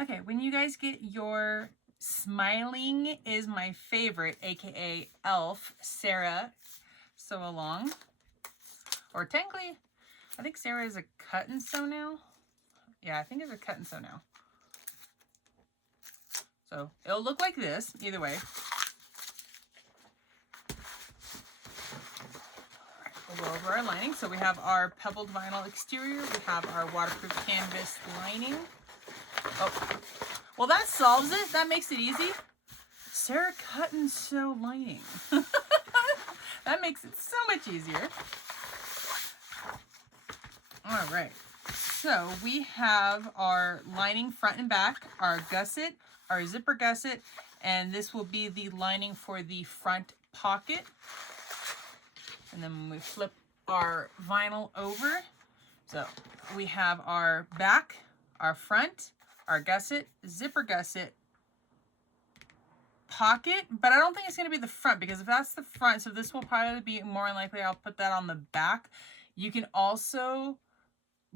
Okay, when you guys get your Smiling is my favorite, aka Elf, Sarah sew along, or technically, I think Sarah is a cut and sew now. Yeah, I think it's a cut and sew now. So it'll look like this either way. We'll go over our lining. So we have our pebbled vinyl exterior. We have our waterproof canvas lining. Oh, well, that solves it. That makes it easy. Sarah cut and sew lining. That makes it so much easier. All right. So we have our lining front and back, our gusset, our zipper gusset, and this will be the lining for the front pocket. And then when we flip our vinyl over, so we have our back, our front, our gusset, zipper gusset, pocket, but I don't think it's going to be the front, because if that's the front, so this will probably be more likely I'll put that on the back. You can also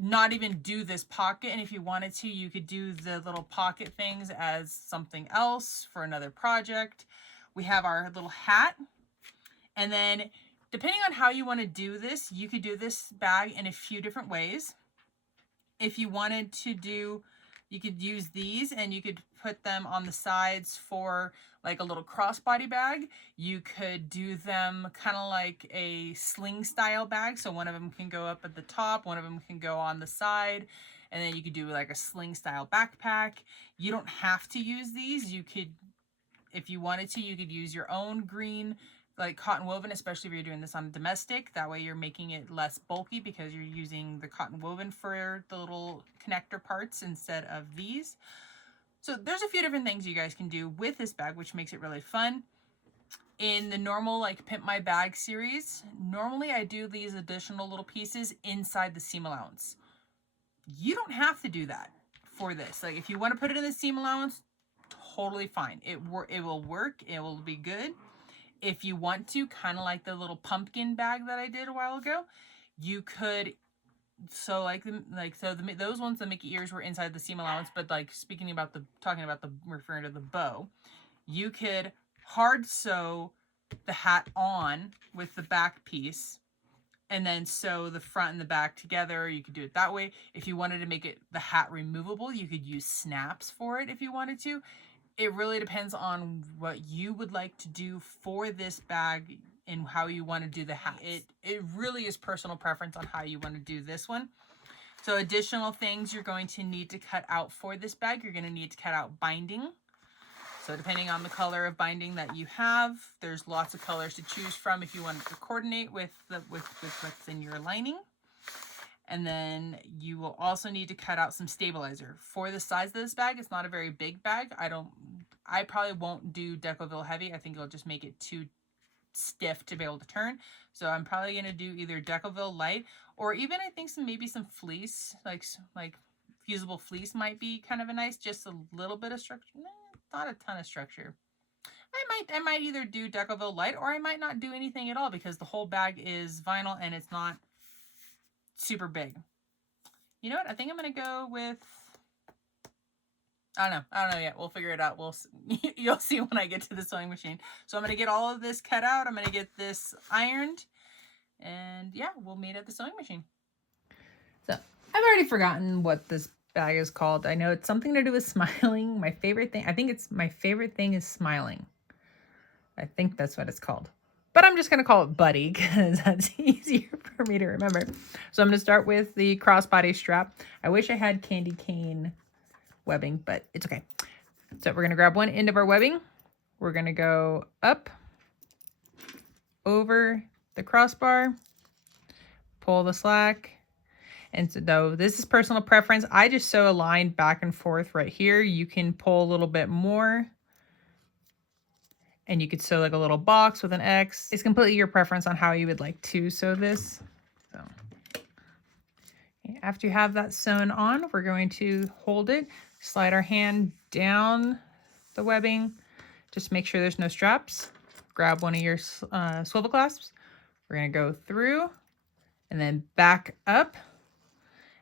not even do this pocket, and if you wanted to, you could do the little pocket things as something else for another project. We have our little hat, and then depending on how you want to do this, you could do this bag in a few different ways. If you wanted to do, you could use these and you could put them on the sides for like a little crossbody bag. You could do them kind of like a sling style bag. So one of them can go up at the top, one of them can go on the side, and then you could do like a sling style backpack. You don't have to use these. You could, if you wanted to, you could use your own green like cotton woven, especially if you're doing this on domestic. That way you're making it less bulky because you're using the cotton woven for the little connector parts instead of these. So there's a few different things you guys can do with this bag, which makes it really fun. In the normal like Pimp My Bag series, normally I do these additional little pieces inside the seam allowance. You don't have to do that for this. Like if you want to put it in the seam allowance, totally fine. It will work. It will be good. If you want to, kind of like the little pumpkin bag that I did a while ago, you could, so those ones, the Mickey ears were inside the seam allowance, but like referring to the bow, you could hard sew the hat on with the back piece and then sew the front and the back together. You could do it that way. If you wanted to make it the hat removable, you could use snaps for it if you wanted to. It really depends on what you would like to do for this bag and how you want to do the hat. It really is personal preference on how you want to do this one. So additional things you're going to need to cut out for this bag, you're going to need to cut out binding. So depending on the color of binding that you have, there's lots of colors to choose from if you want to coordinate with what's in your lining. And then you will also need to cut out some stabilizer. For the size of this bag, it's not a very big bag. I probably won't do Decoville heavy. I think it'll just make it too stiff to be able to turn. So I'm probably going to do either Decoville light, or even I think maybe some fleece, like fusible fleece might be kind of a nice, just a little bit of structure. Not a ton of structure. I might either do Decoville light, or I might not do anything at all because the whole bag is vinyl and it's not super big. You know what? I think I'm going to go with, I don't know yet. We'll figure it out. You'll see when I get to the sewing machine. So I'm going to get all of this cut out. I'm going to get this ironed, and yeah, we'll meet at the sewing machine. So I've already forgotten what this bag is called. I know it's something to do with smiling. My favorite thing, I think it's my favorite thing is smiling. I think that's what it's called. But I'm just going to call it Buddy because that's easier for me to remember. So I'm going to start with the crossbody strap. I wish I had candy cane webbing, but it's okay. So we're going to grab one end of our webbing. We're going to go up over the crossbar, pull the slack. And so though this is personal preference, I just sew a line back and forth right here. You can pull a little bit more, and you could sew like a little box with an X. It's completely your preference on how you would like to sew this. So after you have that sewn on, we're going to hold it, slide our hand down the webbing, just make sure there's no straps. Grab one of your swivel clasps. We're going to go through and then back up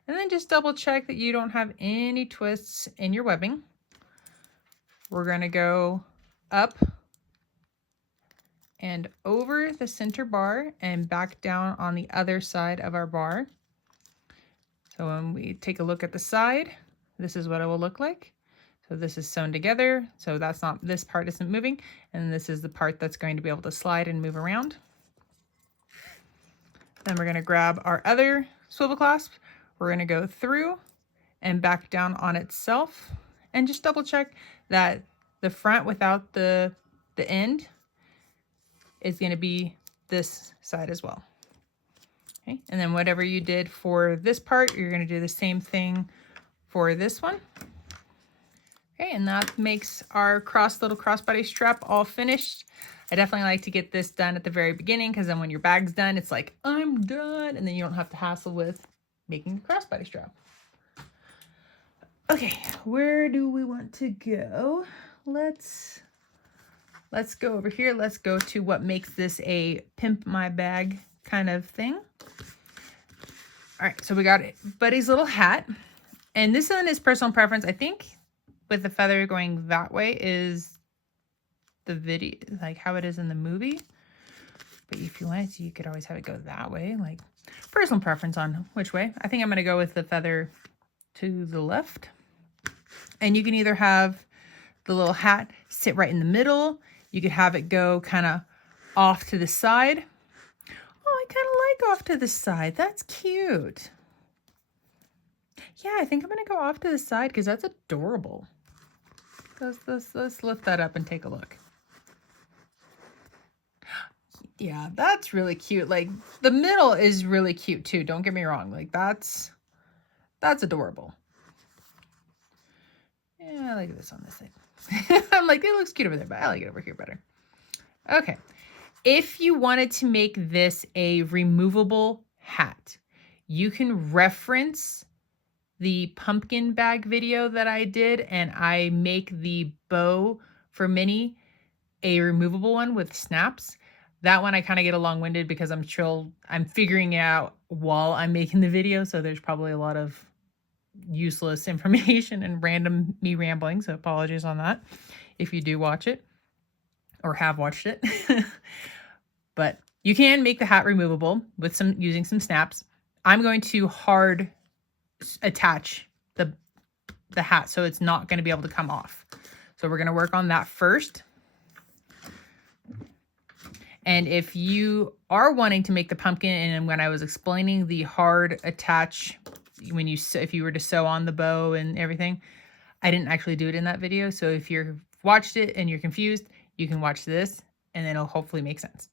And then just double check that you don't have any twists in your webbing. We're going to go up and over the center bar and back down on the other side of our bar. So when we take a look at the side, this is what it will look like. So this is sewn together. So that's not, this part isn't moving. And this is the part that's going to be able to slide and move around. Then we're going to grab our other swivel clasp. We're going to go through and back down on itself and just double check that the front without the end is going to be this side as well. Okay, and then whatever you did for this part, you're going to do the same thing for this one. Okay, and that makes our little crossbody strap all finished. I definitely like to get this done at the very beginning, because then when your bag's done, it's like, I'm done, and then you don't have to hassle with making the crossbody strap. Okay, where do we want to go? Let's go over here. Let's go to what makes this a pimp my bag kind of thing. All right, so we got Buddy's little hat, and this one is personal preference. I think with the feather going that way is the video, like how it is in the movie. But if you wanted to, you could always have it go that way, like personal preference on which way. I think I'm going to go with the feather to the left. And you can either have the little hat sit right in the middle. You could have it go kind of off to the side. Oh, I kind of like off to the side. That's cute. Yeah, I think I'm going to go off to the side because that's adorable. Let's lift that up and take a look. Yeah, that's really cute. Like the middle is really cute too. Don't get me wrong. Like that's adorable. Yeah, I like this on this side. I'm like, it looks cute over there, but I like it over here better. Okay. If you wanted to make this a removable hat, you can reference the pumpkin bag video that I did, and I make the bow for Minnie a removable one with snaps. That one I kind of get long-winded because I'm figuring it out while I'm making the video, so there's probably a lot of useless information and random me rambling, so apologies on that if you do watch it or have watched it. But you can make the hat removable with using some snaps. I'm going to hard attach the hat so it's not going to be able to come off. So we're going to work on that first. And if you are wanting to make the pumpkin, and when I was explaining the hard attach, if you were to sew on the bow and everything, I didn't actually do it in that video. So if you've watched it and you're confused, you can watch this and then it'll hopefully make sense.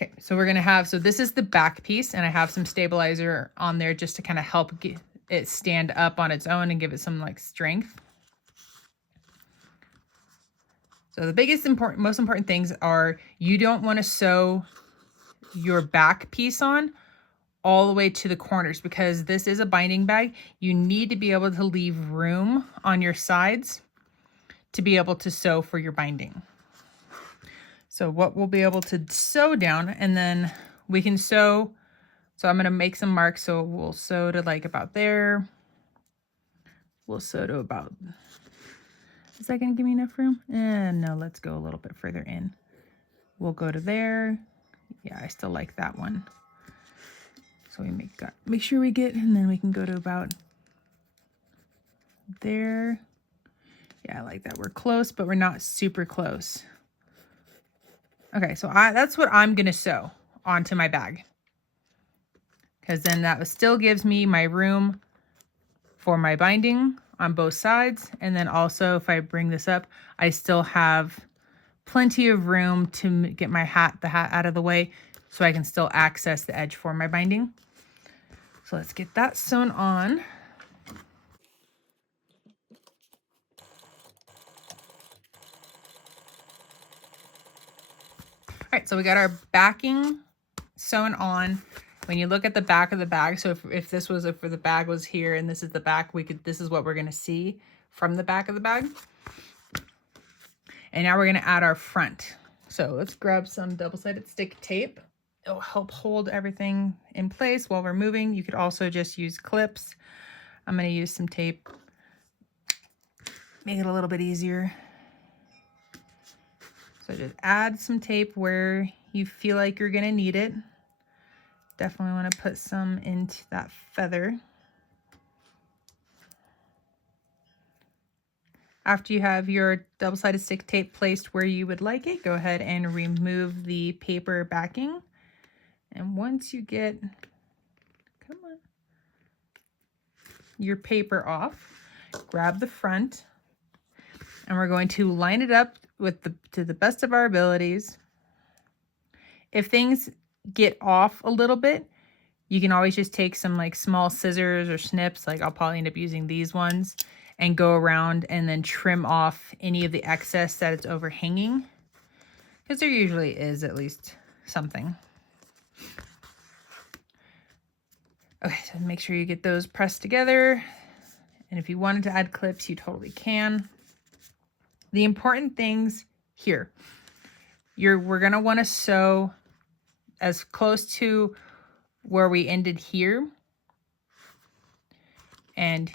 Okay, so we're going to have, so this is the back piece, and I have some stabilizer on there just to kind of help get it stand up on its own and give it some like strength. So the most important things are, you don't want to sew your back piece on all the way to the corners, because this is a binding bag. You need to be able to leave room on your sides to be able to sew for your binding. So what we'll be able to sew down, and then we can sew. So I'm going to make some marks. So we'll sew to like about there. We'll sew to about, is that going to give me enough room? No, let's go a little bit further in. We'll go to there. Yeah, I still like that one. So we make sure we get, and then we can go to about there. Yeah, I like that. We're close, but we're not super close. Okay, so that's what I'm going to sew onto my bag, because then that still gives me my room for my binding on both sides. And then also, if I bring this up, I still have plenty of room to get the hat out of the way, so I can still access the edge for my binding. So let's get that sewn on. All right, so we got our backing sewn on. When you look at the back of the bag, so if the bag was here and this is the back, this is what we're going to see from the back of the bag. And now we're going to add our front. So let's grab some double-sided stick tape, It'll help hold everything in place while we're moving. You could also just use clips. I'm going to use some tape. Make it a little bit easier. So just add some tape where you feel like you're going to need it. Definitely want to put some into that feather. After you have your double-sided stick tape placed where you would like it, go ahead and remove the paper backing. And once you get, come on, your paper off, grab the front, and we're going to line it up with to the best of our abilities. If things get off a little bit, you can always just take some like small scissors or snips, like I'll probably end up using these ones, and go around and then trim off any of the excess that it's overhanging, because there usually is at least something. Okay, so make sure you get those pressed together. And if you wanted to add clips, you totally can. The important things here, we're gonna wanna sew as close to where we ended here and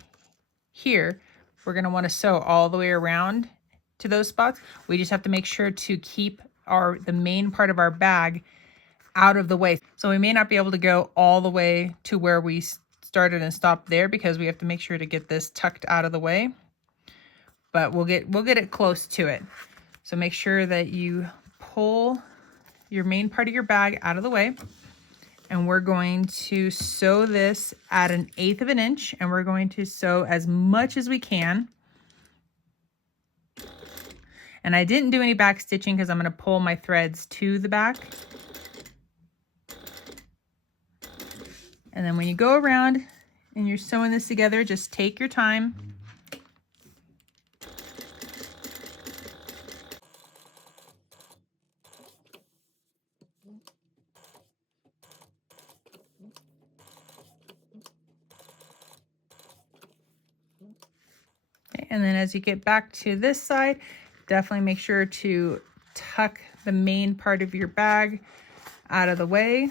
here. We're going to want to sew all the way around to those spots. We just have to make sure to keep the main part of our bag out of the way. So we may not be able to go all the way to where we started and stopped there, because we have to make sure to get this tucked out of the way. But we'll get it close to it. So make sure that you pull your main part of your bag out of the way. And we're going to sew this at 1/8 of an inch, and we're going to sew as much as we can. And I didn't do any back stitching because I'm going to pull my threads to the back. And then when you go around and you're sewing this together, just take your time. Okay, and then as you get back to this side, definitely make sure to tuck the main part of your bag out of the way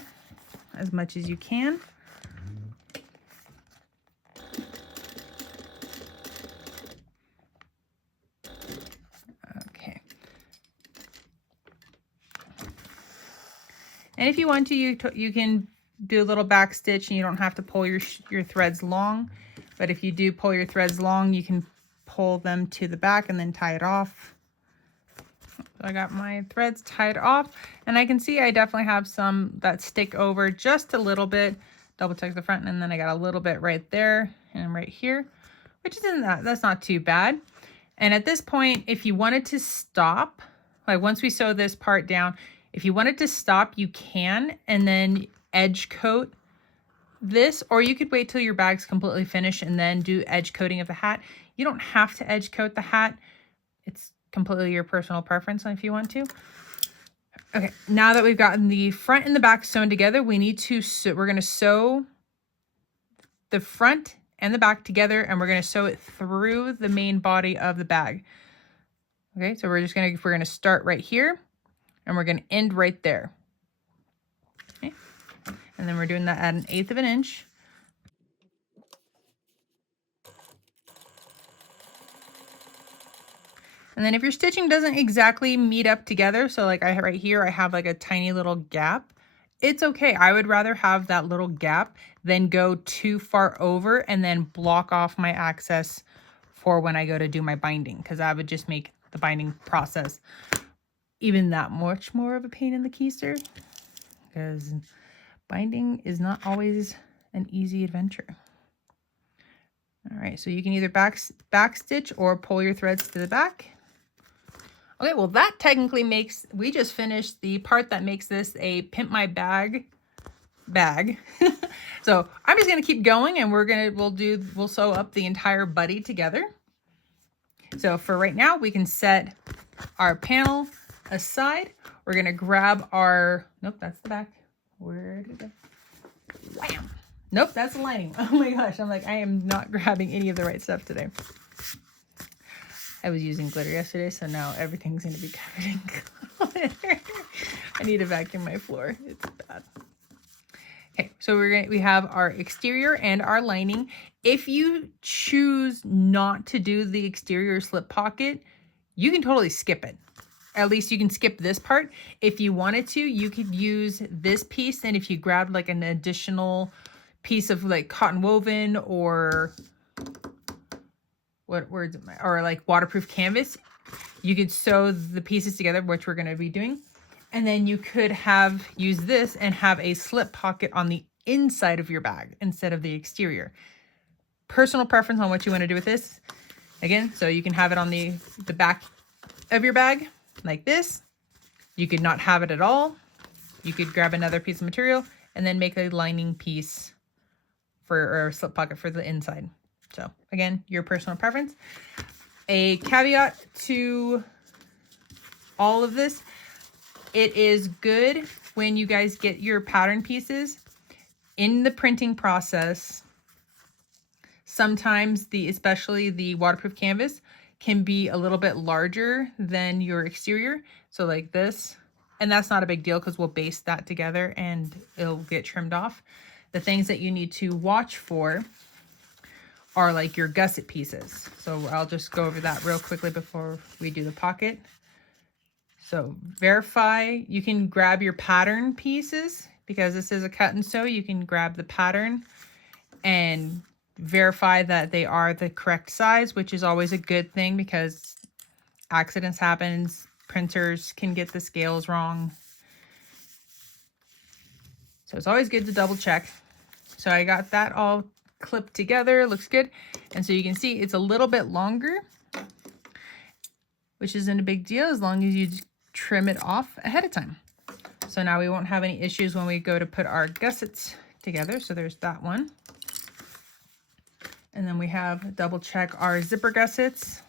as much as you can. Okay. And if you want to, you can do a little back stitch, and you don't have to pull your threads long. But if you do pull your threads long, you can pull them to the back and then tie it off. So I got my threads tied off, and I can see I definitely have some that stick over just a little bit. Double check the front, and then I got a little bit right there and right here, which isn't that's not too bad. And at this point, if you wanted to stop, like once we sew this part down, if you wanted to stop, you can, and then edge coat this, or you could wait till your bag's completely finished and then do edge coating of the hat. You don't have to edge coat the hat. It's completely your personal preference if you want to. Okay, now that we've gotten the front and the back sewn together, we need to we're going to sew the front and the back together, and we're going to sew it through the main body of the bag. Okay, so we're going to start right here, and we're going to end right there. Okay, and then we're doing that at 1/8 of an inch. And then if your stitching doesn't exactly meet up together, so like right here, I have like a tiny little gap, it's okay. I would rather have that little gap than go too far over and then block off my access for when I go to do my binding, because that would just make the binding process even that much more of a pain in the keister, because binding is not always an easy adventure. All right, so you can either back stitch or pull your threads to the back. Okay, well that technically makes, we just finished the part that makes this a Pimp My Bag. So I'm just gonna keep going, and we'll sew up the entire buddy together. So for right now, we can set our panel aside. We're gonna grab our, nope, that's the back. Where did it go? Wham! Nope, that's the lining. Oh my gosh, I'm like, I am not grabbing any of the right stuff today. I was using glitter yesterday, so now everything's going to be covered in glitter. I need to vacuum my floor. It's bad. So we have our exterior and our lining. If you choose not to do the exterior slip pocket, you can totally skip it. At least you can skip this part. If you wanted to, you could use this piece, and if you grab like an additional piece of like cotton woven or what words am I, or like waterproof canvas, you could sew the pieces together, which we're going to be doing. And then you could use this and have a slip pocket on the inside of your bag instead of the exterior. Personal preference on what you want to do with this. Again, so you can have it on the back of your bag like this. You could not have it at all. You could grab another piece of material and then make a lining piece or a slip pocket for the inside. So again, your personal preference. A caveat to all of this, it is good when you guys get your pattern pieces in the printing process. Sometimes especially the waterproof canvas can be a little bit larger than your exterior. So like this, and that's not a big deal because we'll baste that together and it'll get trimmed off. The things that you need to watch for are like your gusset pieces. So I'll just go over that real quickly before we do the pocket. So verify, you can grab your pattern pieces because this is a cut and sew. You can grab the pattern and verify that they are the correct size, which is always a good thing because accidents happen. Printers can get the scales wrong. So it's always good to double check. So I got that all clipped together, looks good. And so you can see it's a little bit longer, which isn't a big deal as long as you trim it off ahead of time. So now we won't have any issues when we go to put our gussets together. So there's that one. And then we have double check our zipper gussets.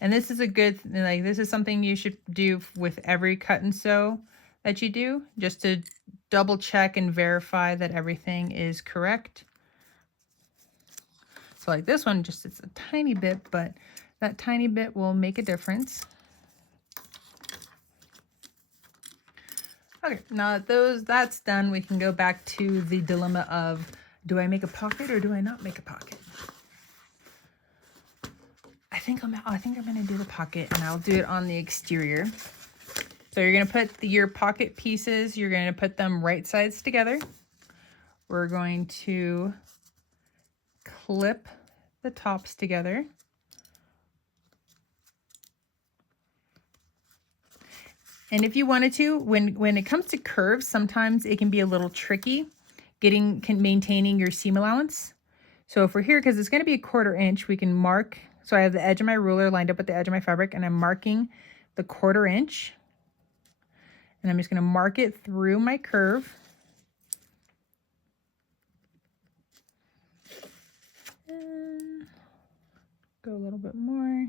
And this is a good, like this is something you should do with every cut and sew that you do, just to double check and verify that everything is correct. So like this one, just it's a tiny bit, but that tiny bit will make a difference. Okay, now that that's done, we can go back to the dilemma of, do I make a pocket or do I not make a pocket? I think I'm gonna do the pocket, and I'll do it on the exterior. So you're gonna put your pocket pieces, you're gonna put them right sides together. We're going to clip the tops together. And if you wanted to, when it comes to curves, sometimes it can be a little tricky maintaining your seam allowance. So if we're here, because it's going to be a 1/4 inch, we can mark. So I have the edge of my ruler lined up with the edge of my fabric, and I'm marking the 1/4 inch. And I'm just going to mark it through my curve. And go a little bit more.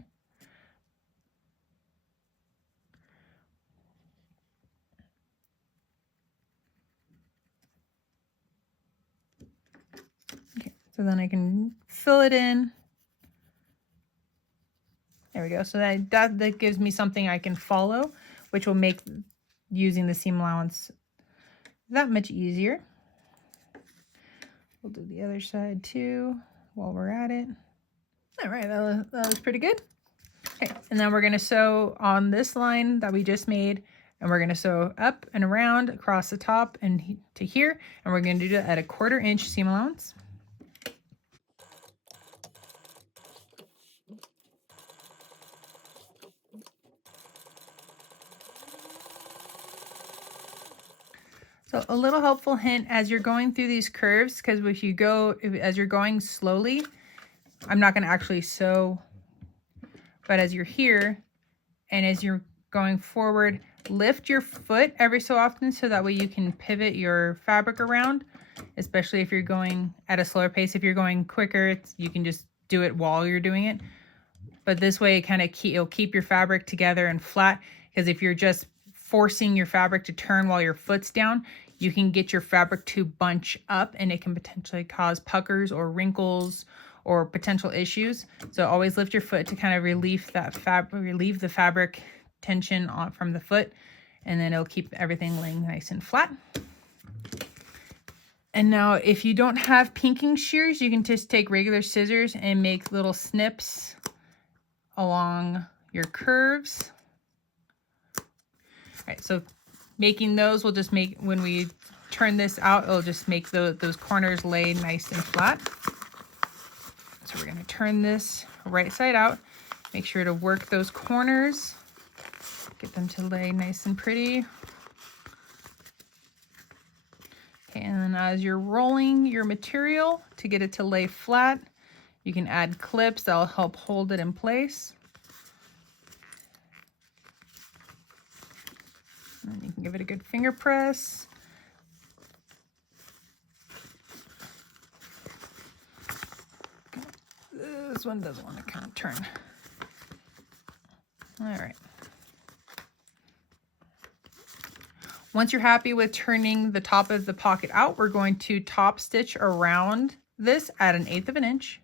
So then I can fill it in. There we go. So that gives me something I can follow, which will make using the seam allowance that much easier. We'll do the other side too while we're at it. All right, that was pretty good. Okay, and then we're going to sew on this line that we just made, and we're going to sew up and around across the top and to here, and we're going to do that at a 1/4 inch seam allowance. So a little helpful hint as you're going through these curves, because as you're going slowly, I'm not going to actually sew, but as you're here and as you're going forward, lift your foot every so often so that way you can pivot your fabric around, especially if you're going at a slower pace. If you're going quicker, you can just do it while you're doing it. But this way, it'll keep your fabric together and flat, because if you're just forcing your fabric to turn while your foot's down, you can get your fabric to bunch up, and it can potentially cause puckers or wrinkles or potential issues. So always lift your foot to kind of relieve the fabric tension from the foot, and then it'll keep everything laying nice and flat. And now if you don't have pinking shears, you can just take regular scissors and make little snips along your curves. All right, so making those will just make, when we turn this out, it'll just make those corners lay nice and flat. So we're gonna turn this right side out. Make sure to work those corners. Get them to lay nice and pretty. Okay, and then as you're rolling your material to get it to lay flat, you can add clips that'll help hold it in place. And you can give it a good finger press. This one doesn't want to kind of turn. All right. Once you're happy with turning the top of the pocket out, we're going to top stitch around this at 1/8 of an inch.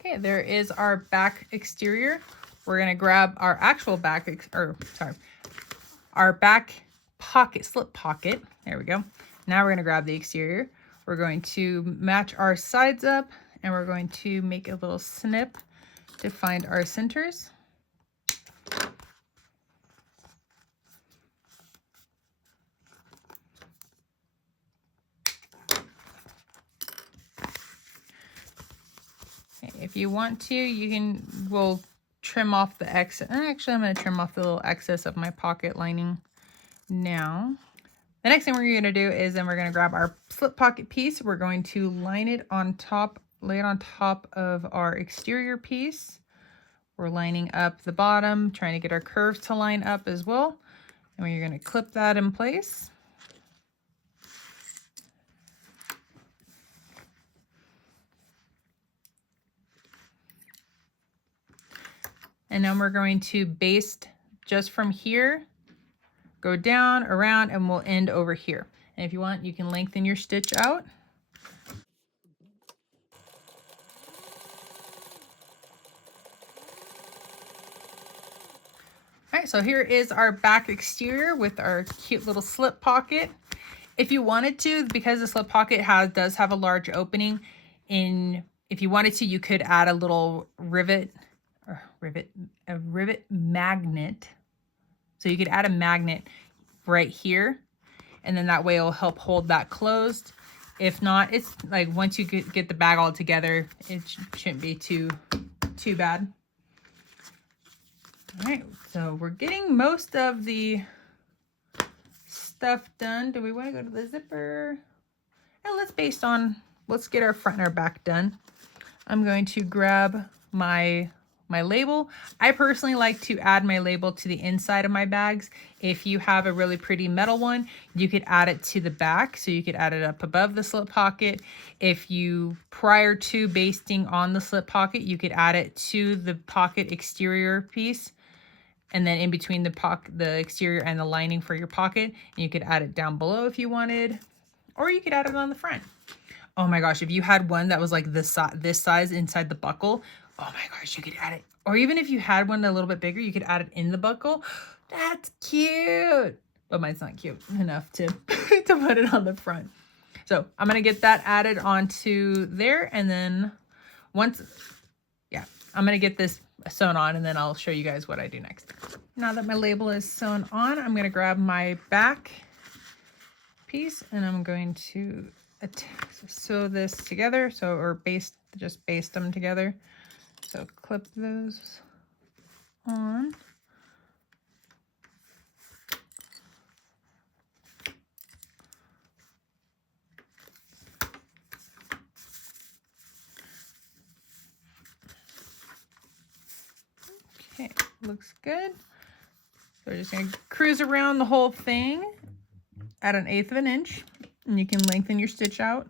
Okay, there is our back exterior. We're gonna grab our actual back, our back pocket, slip pocket. There we go. Now we're gonna grab the exterior. We're going to match our sides up, and we're going to make a little snip to find our centers. If you want to, we'll trim off the excess. Actually, I'm going to trim off the little excess of my pocket lining now. The next thing we're going to do is then we're going to grab our slip pocket piece. We're going to line it on top, lay it on top of our exterior piece. We're lining up the bottom, trying to get our curves to line up as well. And we're going to clip that in place. And then we're going to baste just from here, go down, around, and we'll end over here. And if you want, you can lengthen your stitch out. All right, so here is our back exterior with our cute little slip pocket. If you wanted to, because the slip pocket does have a large opening, if you wanted to, you could add a little rivet magnet. So you could add a magnet right here, and then that way it'll help hold that closed. If not, it's like once you get the bag all together, it shouldn't be too bad. All right, so we're getting most of the stuff done. Do we want to go to the zipper? And let's get our front and our back done. I'm going to grab my label. I personally like to add my label to the inside of my bags. If you have a really pretty metal one, you could add it to the back. So you could add it up above the slip pocket. If you, prior to basting on the slip pocket, you could add it to the pocket exterior piece. And then in between the exterior and the lining for your pocket, and you could add it down below if you wanted, or you could add it on the front. Oh my gosh, if you had one that was like this size inside the buckle, oh my gosh, you could add it. Or even if you had one a little bit bigger, you could add it in the buckle. That's cute. But mine's not cute enough to, to put it on the front. So I'm going to get that added onto there. And then I'm going to get this sewn on, and then I'll show you guys what I do next. Now that my label is sewn on, I'm going to grab my back piece, and I'm going to sew this together. Just baste them together. So clip those on. Okay, looks good. So we're just going to cruise around the whole thing at 1/8 of an inch, and you can lengthen your stitch out.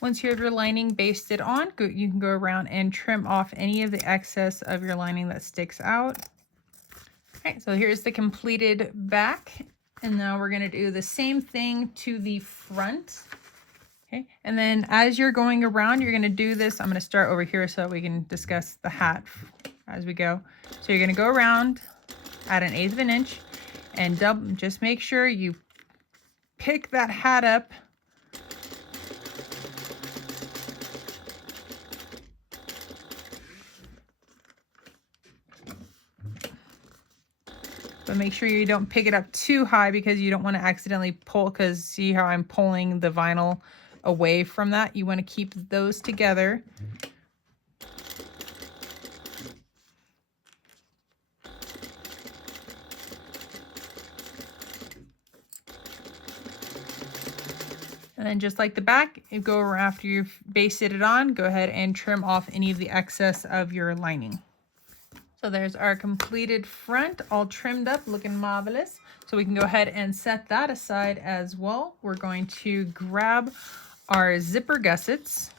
Once you have your lining basted on, you can go around and trim off any of the excess of your lining that sticks out. Okay, so here's the completed back. And now we're gonna do the same thing to the front. Okay, and then as you're going around, you're gonna do this. I'm gonna start over here so that we can discuss the hat as we go. So you're gonna go around at 1/8 of an inch and just make sure you pick that hat up. But make sure you don't pick it up too high because you don't want to accidentally pull, because see how I'm pulling the vinyl away from that? You want to keep those together. And then just like the back, you go after you've basted it on, go ahead and trim off any of the excess of your lining. So there's our completed front, all trimmed up, looking marvelous. So we can go ahead and set that aside as well. We're going to grab our zipper gussets.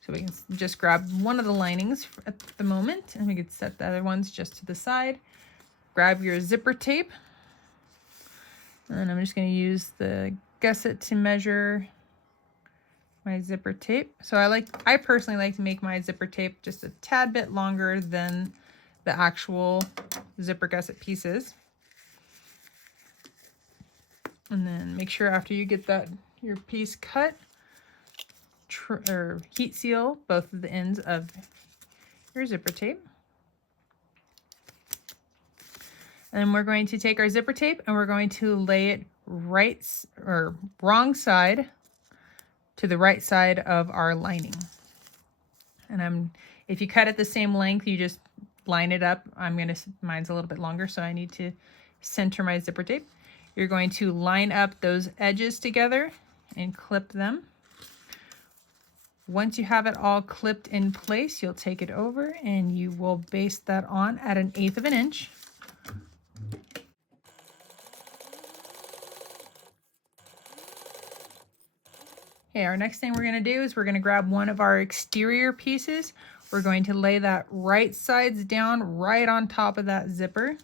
So we can just grab one of the linings at the moment, and we can set the other ones just to the side. Grab your zipper tape. And I'm just going to use the gusset to measure my zipper tape. So I personally like to make my zipper tape just a tad bit longer than the actual zipper gusset pieces. And then make sure after you get your piece cut, or heat seal both of the ends of your zipper tape. And then we're going to take our zipper tape and we're going to lay it wrong side to the right side of our lining. And if you cut it the same length, you just line it up. Mine's a little bit longer, so I need to center my zipper tape. You're going to line up those edges together and clip them. Once you have it all clipped in place, you'll take it over and you will baste that on at 1/8 of an inch. Okay, our next thing we're going to do is we're going to grab one of our exterior pieces. We're going to lay that right sides down right on top of that zipper.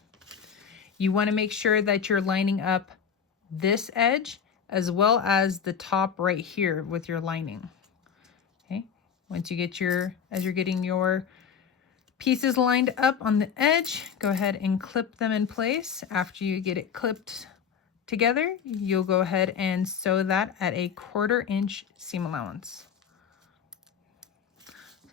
You want to make sure that you're lining up this edge as well as the top right here with your lining. Okay, once you get as you're getting your pieces lined up on the edge, go ahead and clip them in place. After you get it clipped together, you'll go ahead and sew that at a 1/4 inch seam allowance.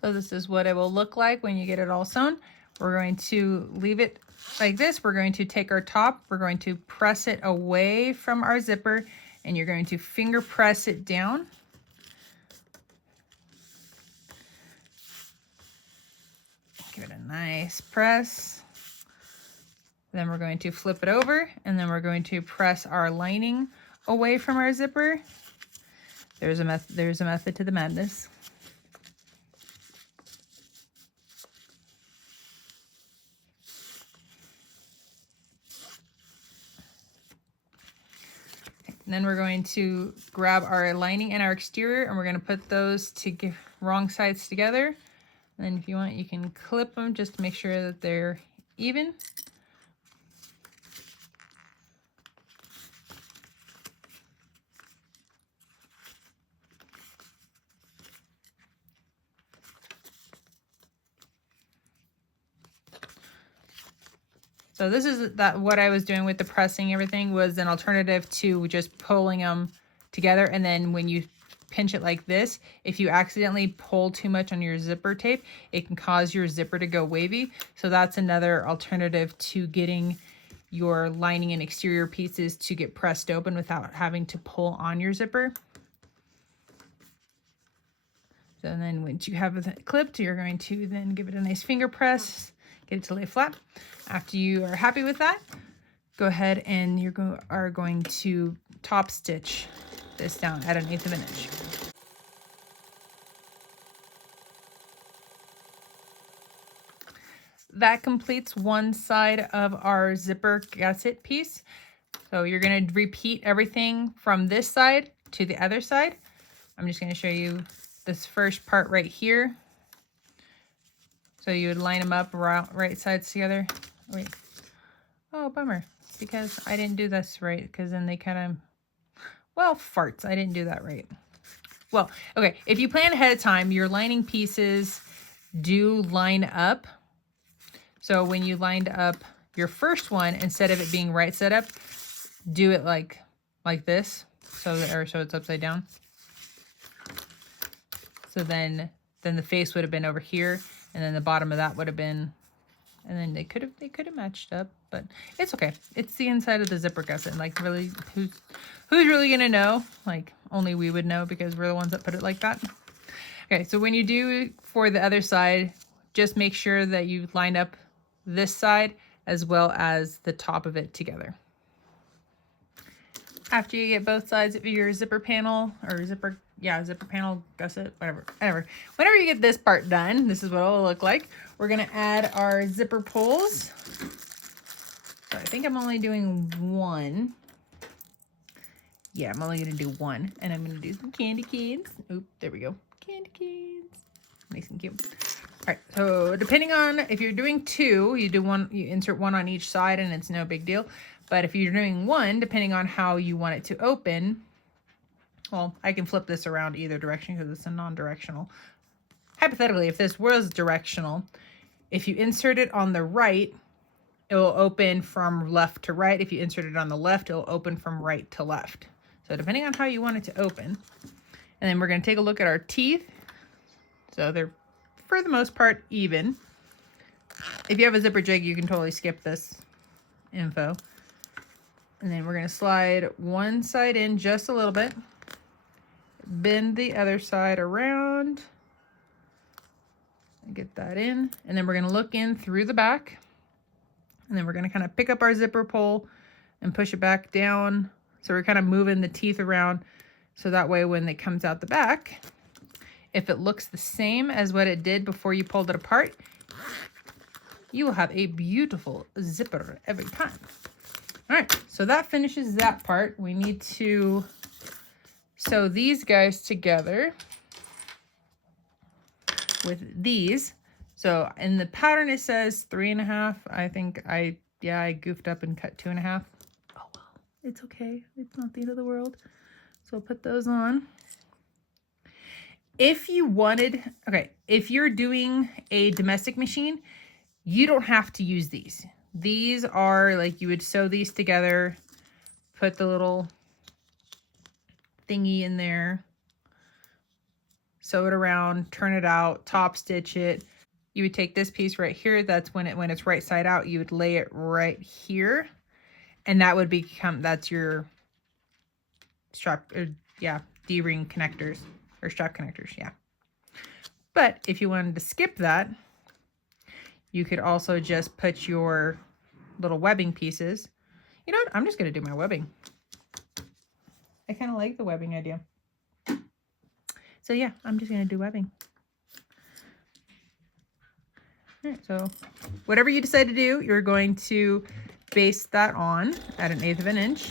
So this is what it will look like when you get it all sewn. We're going to leave it like this. We're going to take our top, we're going to press it away from our zipper, and you're going to finger press it down. Give it a nice press. Then we're going to flip it over, and then we're going to press our lining away from our zipper. There's a method to the madness. And then we're going to grab our lining and our exterior, and we're going to put those wrong sides together. And then if you want, you can clip them just to make sure that they're even. So this is what I was doing with the pressing. Everything was an alternative to just pulling them together. And then when you pinch it like this, if you accidentally pull too much on your zipper tape, it can cause your zipper to go wavy. So that's another alternative to getting your lining and exterior pieces to get pressed open without having to pull on your zipper. So then once you have it clipped, you're going to then give it a nice finger press, get it to lay flat. After you are happy with that, go ahead and you are going to top stitch this down at 1/8 of an inch. That completes one side of our zipper gusset piece. So you're going to repeat everything from this side to the other side. I'm just going to show you this first part right here. So you would line them up right sides together. Wait. Oh, bummer. Because I didn't do this right. Because then they kind of, well, farts. I didn't do that right. Well, okay. If you plan ahead of time, your lining pieces do line up. So when you lined up your first one, instead of it being right set up, do it like this. So it's upside down. So then the face would have been over here, and then the bottom of that would have been, and then they could have matched up, but it's okay. It's the inside of the zipper gusset. Like, really, who's really gonna know? Like, only we would know because we're the ones that put it like that. Okay, so when you do for the other side, just make sure that you line up this side as well as the top of it together. After you get both sides of your zipper panel or zipper panel, gusset, whatever. Whenever you get this part done, this is what it'll look like. We're gonna add our zipper pulls. So I think I'm only doing one. Yeah, I'm only gonna do one, and I'm gonna do some candy canes. Oop, there we go. Candy canes. Nice and cute. All right, so depending on if you're doing two, you do one, you insert one on each side and it's no big deal. But if you're doing one, depending on how you want it to open, well, I can flip this around either direction because it's a non-directional. Hypothetically, if this was directional, if you insert it on the right, it will open from left to right. If you insert it on the left, it will open from right to left. So depending on how you want it to open. And then we're going to take a look at our teeth. So they're, for the most part, even. If you have a zipper jig, you can totally skip this info. And then we're going to slide one side in just a little bit. Bend the other side around. Get that in. And then we're going to look in through the back. And then we're going to kind of pick up our zipper pull and push it back down. So we're kind of moving the teeth around. So that way when it comes out the back, if it looks the same as what it did before you pulled it apart, you will have a beautiful zipper every time. All right, so that finishes that part. We need to sew these guys together with these. So in the pattern, it says 3.5. I think I goofed up and cut 2.5. Oh, well, it's okay. It's not the end of the world. So I'll put those on. If you wanted, okay, if you're doing a domestic machine, you don't have to use these. These are like, you would sew these together, put the little thingy in there, sew it around, turn it out, top stitch it. You would take this piece right here. That's when it's right side out, you would lay it right here. And that would become, that's your strap, D-ring connectors or strap connectors, yeah. But if you wanted to skip that, you could also just put your little webbing pieces. You know what? I'm just going to do my webbing. I kind of like the webbing idea. So yeah, I'm just going to do webbing. All right, so whatever you decide to do, you're going to baste that on at 1/8 of an inch.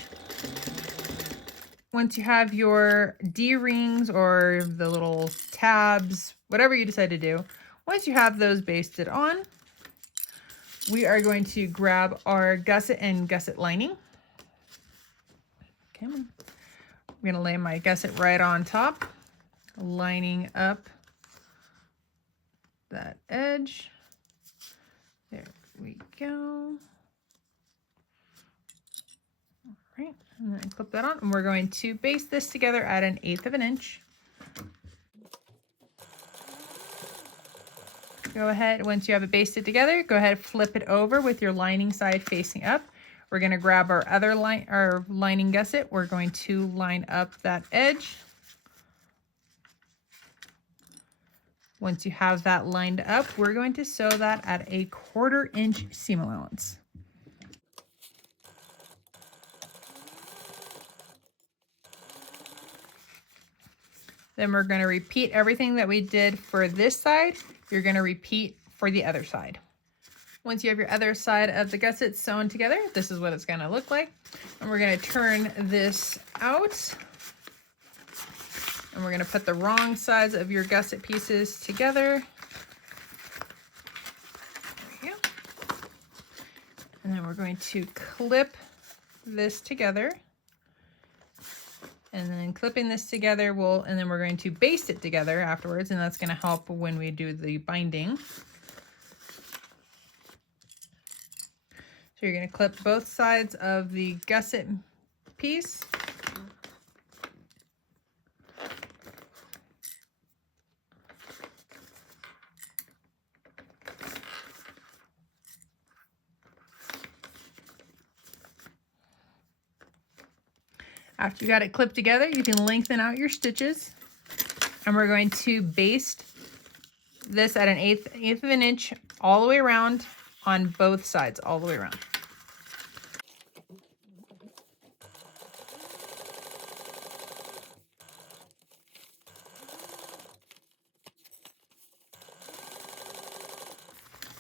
Once you have your D-rings or the little tabs, whatever you decide to do, once you have those basted on, we are going to grab our gusset and gusset lining. Come on. I'm going to lay my gusset right on top, lining up that edge. There we go. All right, and then clip that on, and we're going to baste this together at 1/8 of an inch. Go ahead, once you have it basted together, go ahead, flip it over with your lining side facing up. We're going to grab our other lining gusset. We're going to line up that edge. Once you have that lined up, we're going to sew that at 1/4 inch seam allowance. Then we're going to repeat everything that we did for this side. You're going to repeat for the other side. Once you have your other side of the gusset sewn together, this is what it's going to look like. And we're going to turn this out. And we're going to put the wrong sides of your gusset pieces together. There we go. And then we're going to clip this together. And then clipping this together and then we're going to baste it together afterwards, and that's going to help when we do the binding. So you're going to clip both sides of the gusset piece. After you got it clipped together, you can lengthen out your stitches. And we're going to baste this at an eighth of an inch all the way around on both sides, all the way around.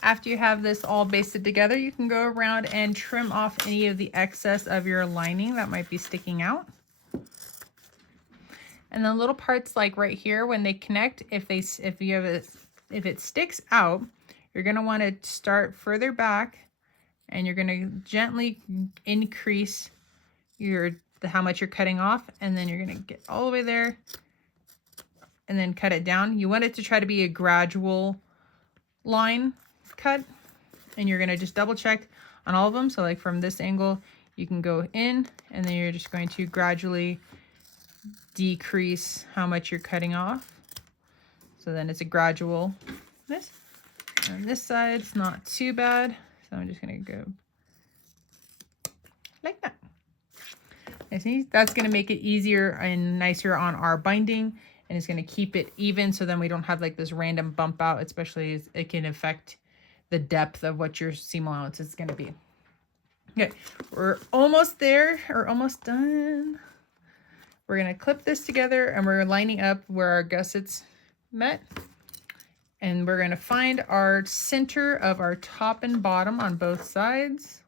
After you have this all basted together, you can go around and trim off any of the excess of your lining that might be sticking out. And the little parts like right here, when they connect, if it sticks out, you're going to want to start further back, and you're going to gently increase how much you're cutting off, and then you're going to get all the way there and then cut it down. You want it to try to be a gradual line cut, and you're going to just double check on all of them. So like from this angle, you can go in, and then you're just going to gradually decrease how much you're cutting off. So then it's a gradual this. On this side, it's not too bad. So I'm just going to go like that. And see, that's going to make it easier and nicer on our binding, and it's going to keep it even, so then we don't have like this random bump out, especially as it can affect the depth of what your seam allowance is going to be. Okay, we're almost there, or almost done. We're going to clip this together, and we're lining up where our gussets met. And we're going to find our center of our top and bottom on both sides.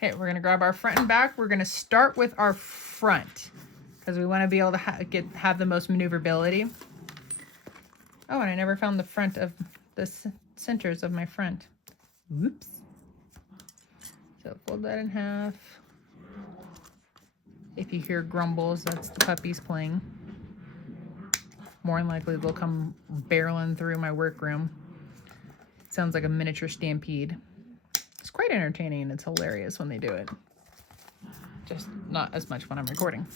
Okay, we're going to grab our front and back. We're going to start with our front because we want to be able to have the most maneuverability. Oh, and I never found the front of the centers of my front. Whoops. So fold that in half. If you hear grumbles, that's the puppies playing. More than likely, they'll come barreling through my workroom. Sounds like a miniature stampede. It's quite entertaining, and it's hilarious when they do it. Just not as much when I'm recording.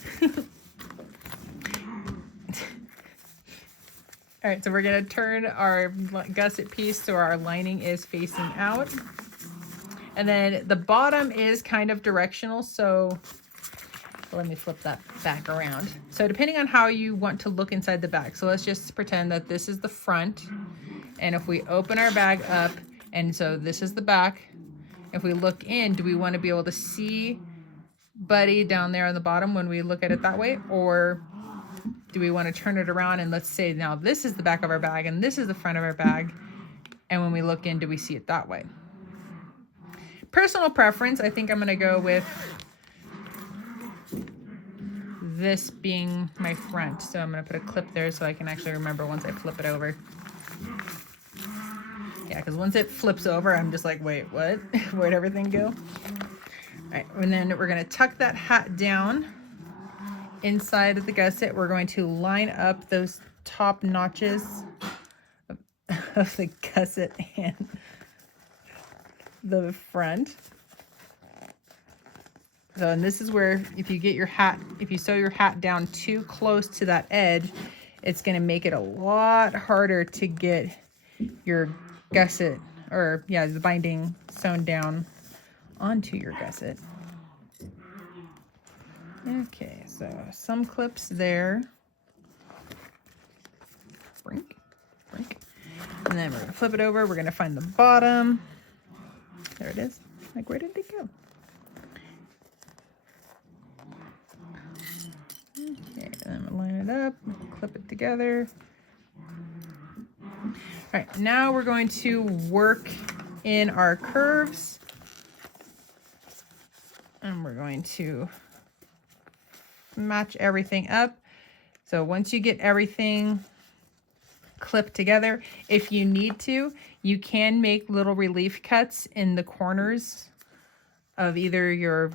All right, so we're gonna turn our gusset piece so our lining is facing out. And then the bottom is kind of directional, so let me flip that back around. So depending on how you want to look inside the bag, so let's just pretend that this is the front. And if we open our bag up, and so this is the back, if we look in, do we want to be able to see Buddy down there on the bottom when we look at it that way? Or do we want to turn it around, and let's say now this is the back of our bag and this is the front of our bag, and when we look in, do we see it that way? Personal preference, I think I'm going to go with this being my front. So I'm going to put a clip there so I can actually remember once I flip it over. Yeah, because once it flips over, I'm just like, wait, what? Where'd everything go? All right, and then we're going to tuck that hat down inside of the gusset. We're going to line up those top notches of the gusset and the front. So, and this is where if you get your hat, if you sew your hat down too close to that edge, it's going to make it a lot harder to get your gusset, or yeah, the binding sewn down onto your gusset. Okay, so some clips there. Brink, brink. And then we're going to flip it over. We're going to find the bottom. There it is. Like, where did it go? Okay, and then we'll line it up, clip it together. All right, now we're going to work in our curves. And we're going to match everything up. So once you get everything clipped together, if you need to, you can make little relief cuts in the corners of either your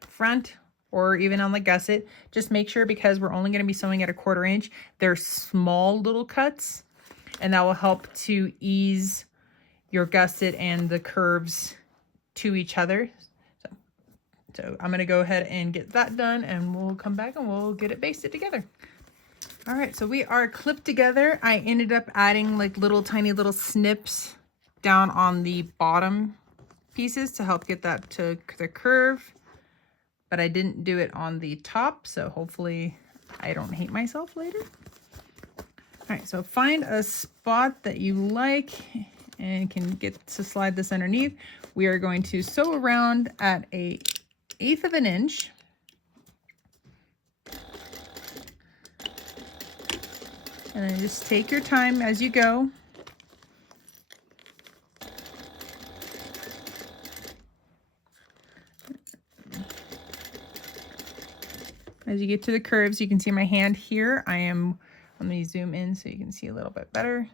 front or even on the gusset. Just make sure, because we're only going to be sewing at 1/4 inch, they're small little cuts, and that will help to ease your gusset and the curves to each other. So I'm going to go ahead and get that done, and we'll come back and we'll get it basted together. All right, so we are clipped together. I ended up adding like little tiny little snips down on the bottom pieces to help get that to the curve, but I didn't do it on the top, so hopefully I don't hate myself later. All right, so find a spot that you like and can get to slide this underneath. We are going to sew around at 1/8 of an inch. And then just take your time as you go. As you get to the curves, you can see my hand here. Let me zoom in so you can see a little bit better.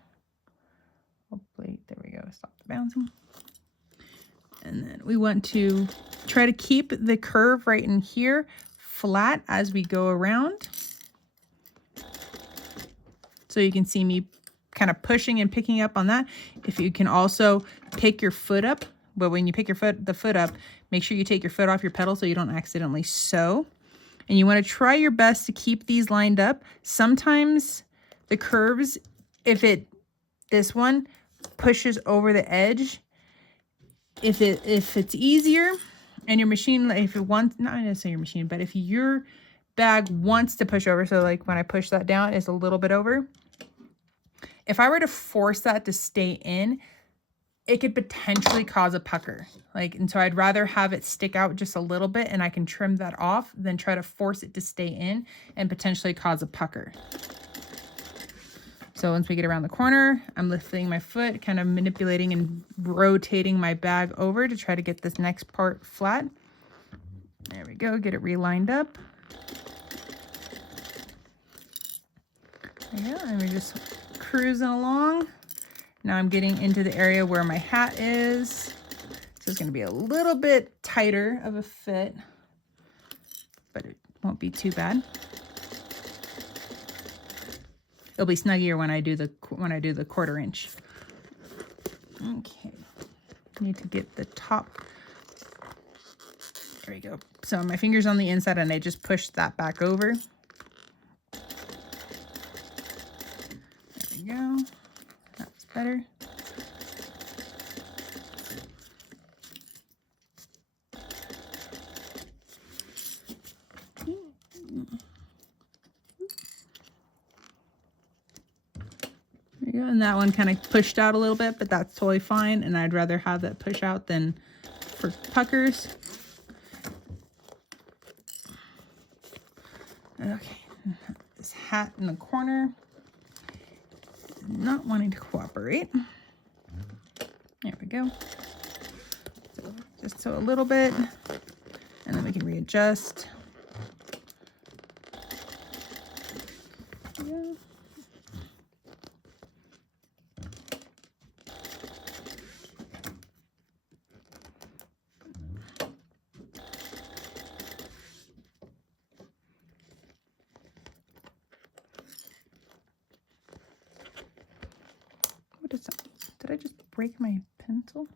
Hopefully, there we go, stop the bouncing. And then we want to try to keep the curve right in here flat as we go around. So you can see me kind of pushing and picking up on that. If you can also pick your foot up, but when you pick the foot up, make sure you take your foot off your pedal so you don't accidentally sew. And you want to try your best to keep these lined up. Sometimes the curves, if this one pushes over the edge, if it's easier and your machine, if it wants, not necessarily your machine, but if your bag wants to push over, so like when I push that down, it's a little bit over. If I were to force that to stay in, it could potentially cause a pucker. And so I'd rather have it stick out just a little bit and I can trim that off than try to force it to stay in and potentially cause a pucker. So once we get around the corner, I'm lifting my foot, kind of manipulating and rotating my bag over to try to get this next part flat. There we go, get it relined up. There we go, and we're just cruising along. Now I'm getting into the area where my hat is. So it's going to be a little bit tighter of a fit, but it won't be too bad. It'll be snuggier when I do the 1/4 inch. Okay, need to get the top. There we go. So my finger's on the inside and I just push that back over. There we go. That's better. There you go. And that one kind of pushed out a little bit, but that's totally fine. And I'd rather have that push out than for puckers. Okay, this hat in the corner, not wanting to cooperate. There we go. So just sew a little bit, and then we can readjust. Yeah. What is that? Did I just break my pencil?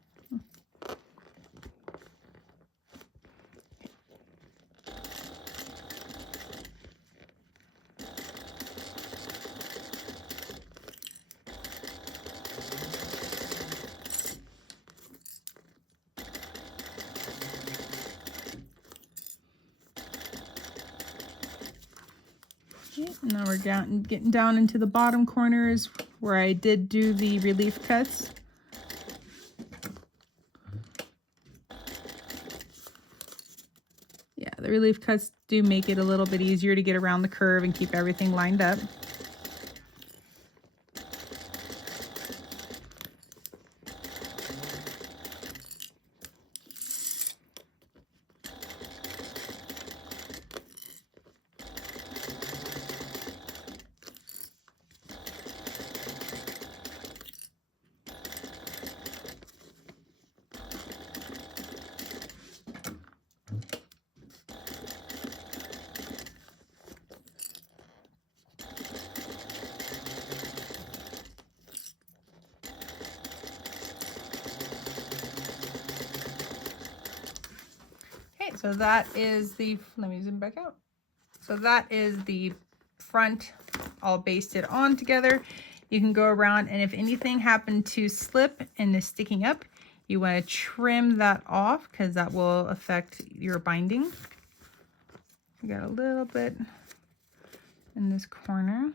Now we're getting down into the bottom corners where I did do the relief cuts. Yeah, the relief cuts do make it a little bit easier to get around the curve and keep everything lined up. So that is the, let me zoom back out. So that is the front all basted on together. You can go around, and if anything happened to slip and is sticking up, you want to trim that off because that will affect your binding. We got a little bit in this corner.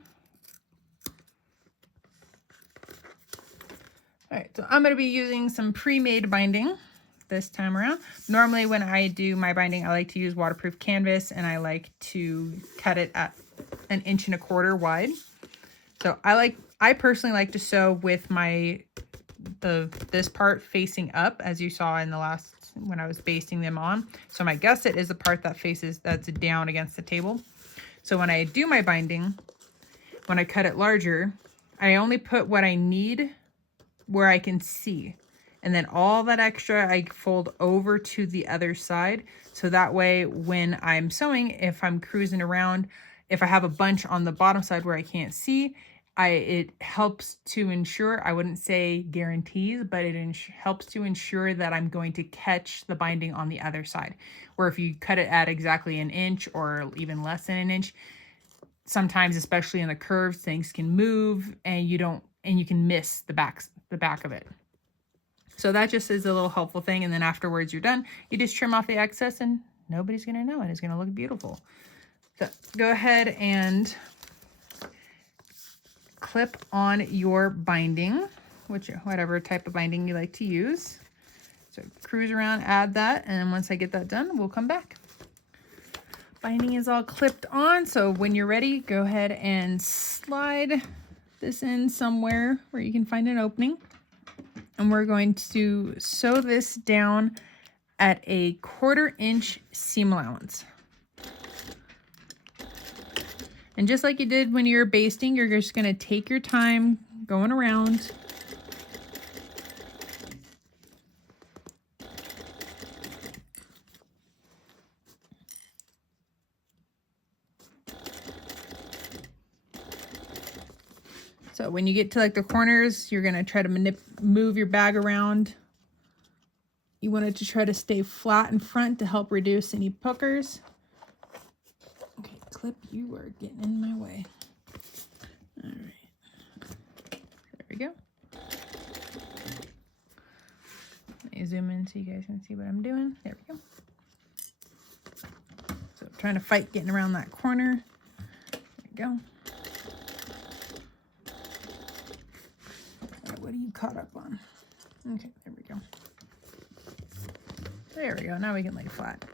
All right, so I'm going to be using some pre-made binding this time around. Normally when I do my binding, I like to use waterproof canvas, and I like to cut it at 1.25 inches wide. So I personally like to sew with this part facing up, as you saw in the last, when I was basting them on. So my gusset is the part that's down against the table. So when I do my binding, when I cut it larger, I only put what I need where I can see. And then all that extra I fold over to the other side. So that way when I'm sewing, if I'm cruising around, if I have a bunch on the bottom side where I can't see, it helps to ensure, I wouldn't say guarantees, but it helps to ensure that I'm going to catch the binding on the other side. Where if you cut it at exactly 1 inch or even less than 1 inch, sometimes, especially in the curves, things can move and you can miss the back of it. So that just is a little helpful thing. And then afterwards you're done, you just trim off the excess and nobody's going to know, and it's going to look beautiful. So go ahead and clip on your binding, whatever type of binding you like to use. So cruise around, add that, and then once I get that done, we'll come back. Binding is all clipped on, so when you're ready, go ahead and slide this in somewhere where you can find an opening. And we're going to sew this down at a 1/4 inch seam allowance. And just like you did when you're basting, you're just going to take your time going around. So when you get to like the corners, you're going to try to move your bag around. You want it to try to stay flat in front to help reduce any puckers. Okay, clip, you are getting in my way. All right, there we go. Let me zoom in so you guys can see what I'm doing. There we go. So I'm trying to fight getting around that corner. There we go. What are you caught up on? Okay, there we go. There we go. Now we can lay flat.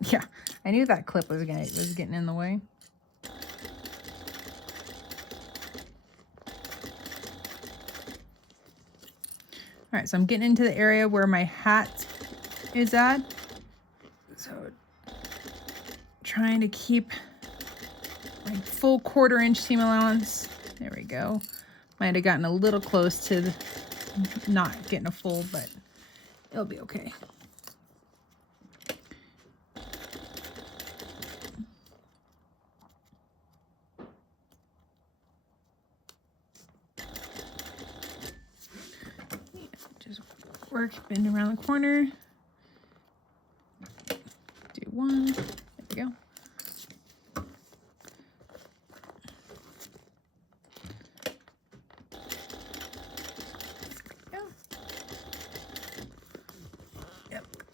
Yeah, I knew that clip was getting in the way. All right, so I'm getting into the area where my hat is at. So trying to keep my full 1/4 inch seam allowance. There we go. Might have gotten a little close to not getting a full, but it'll be okay. Just bend around the corner. Do one. There we go.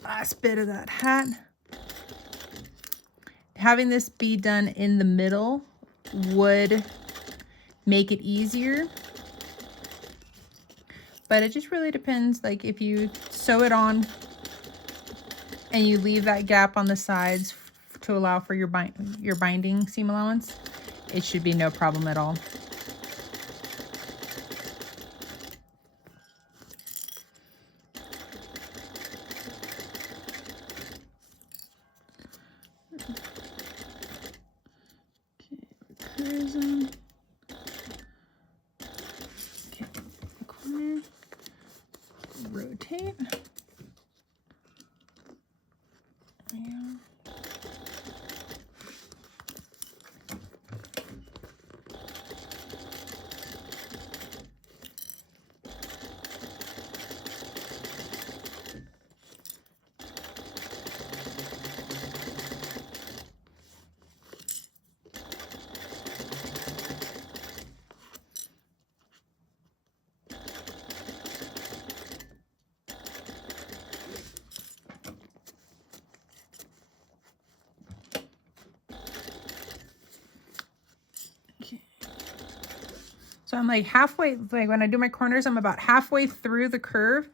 Last bit of that hat. Having this be done in the middle would make it easier, but it just really depends. Like if you sew it on and you leave that gap on the sides to allow for your binding seam allowance, it should be no problem at all. Okay, the corner, rotate. Yeah. So I'm like halfway, like when I do my corners, I'm about halfway through the curve,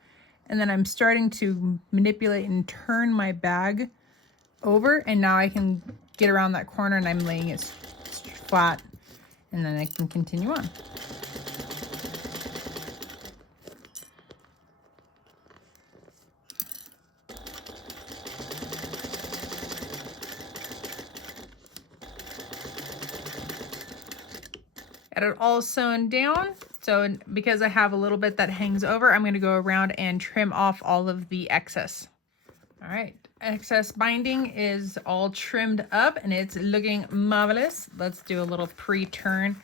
and then I'm starting to manipulate and turn my bag over, and now I can get around that corner and I'm laying it flat, and then I can continue on. Got it all sewn down. So because I have a little bit that hangs over, I'm going to go around and trim off all of the excess. All right, excess binding is all trimmed up and it's looking marvelous. Let's do a little pre-turn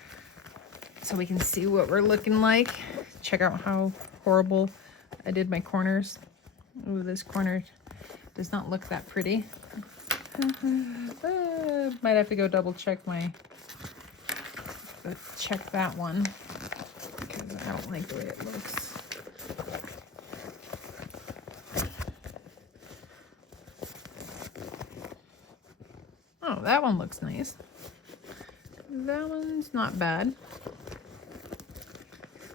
so we can see what we're looking like. Check out how horrible I did my corners. Ooh, this corner does not look that pretty. Might have to go double check check that one because I don't like the way it looks. Oh, that one looks nice. That one's not bad.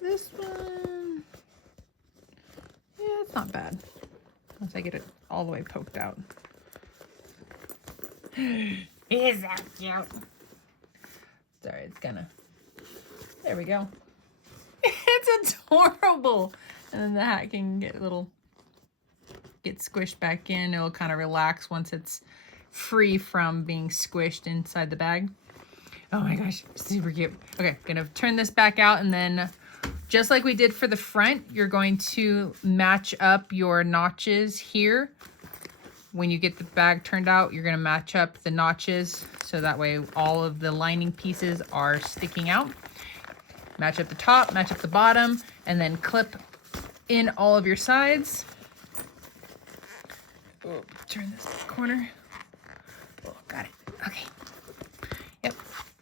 This one, yeah, it's not bad. Once I get it all the way poked out. Is that cute? Sorry, it's gonna. There we go. It's adorable. And then the hat can get squished back in. It'll kind of relax once it's free from being squished inside the bag. Oh my gosh, super cute. Okay, gonna turn this back out, and then just like we did for the front, you're going to match up your notches here. When you get the bag turned out, you're gonna match up the notches so that way all of the lining pieces are sticking out. Match up the top, match up the bottom, and then clip in all of your sides. Oh, turn this corner. Oh, got it. Okay. Yep.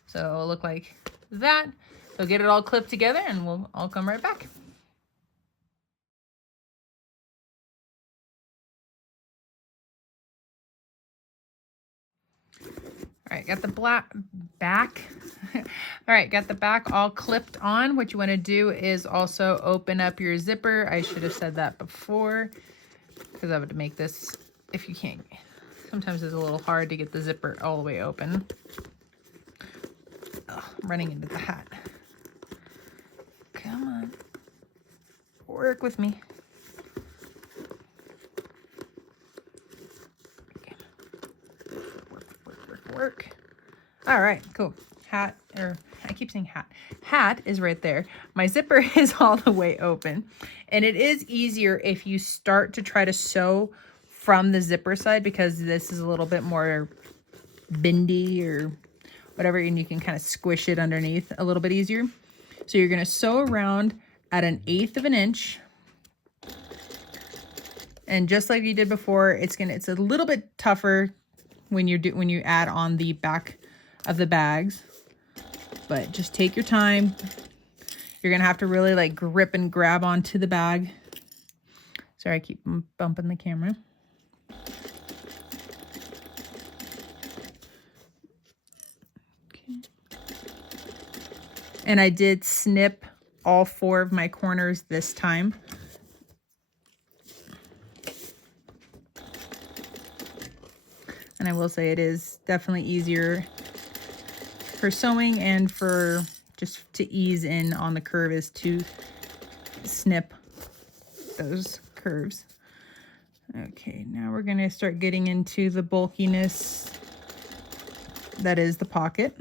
So it'll look like that. So get it all clipped together and I'll come right back. All right, got the back. All right, got the back all clipped on. What you want to do is also open up your zipper. I should have said that before because I would make this, if you can't, sometimes it's a little hard to get the zipper all the way open. Oh, I'm running into the hat. Come on, work with me. Work. All right, cool. Hat, or I keep saying hat. Hat is right there. My zipper is all the way open. And it is easier if you start to try to sew from the zipper side because this is a little bit more bendy or whatever, and you can kind of squish it underneath a little bit easier. So you're going to sew around at 1/8 of an inch. And just like you did before, it's a little bit tougher when you add on the back of the bags, but just take your time. You're gonna have to really like grip and grab onto the bag. Sorry, I keep bumping the camera. Okay. And I did snip all 4 of my corners this time. And I will say it is definitely easier for sewing and for just to ease in on the curve is to snip those curves. Okay, now we're gonna start getting into the bulkiness that is the pocket.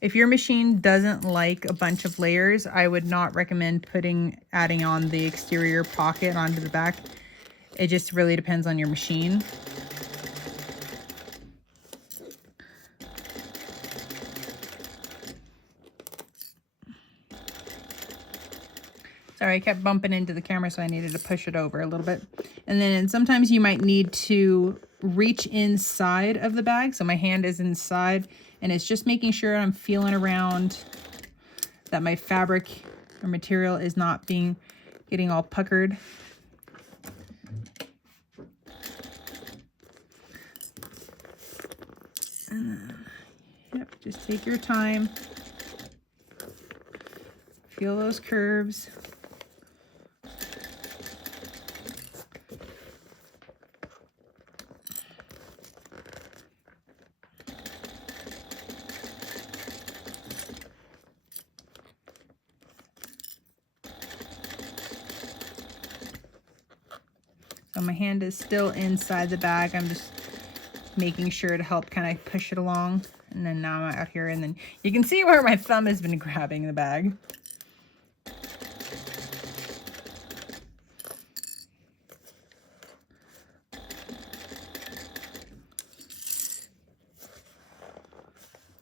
If your machine doesn't like a bunch of layers, I would not recommend adding on the exterior pocket onto the back. It just really depends on your machine. Sorry, I kept bumping into the camera, so I needed to push it over a little bit. And then sometimes you might need to reach inside of the bag. So my hand is inside, and it's just making sure I'm feeling around that my fabric or material is not getting all puckered. Yep. Just take your time. Feel those curves. So my hand is still inside the bag. I'm just making sure to help kind of push it along. And then now I'm out here, and then you can see where my thumb has been grabbing the bag.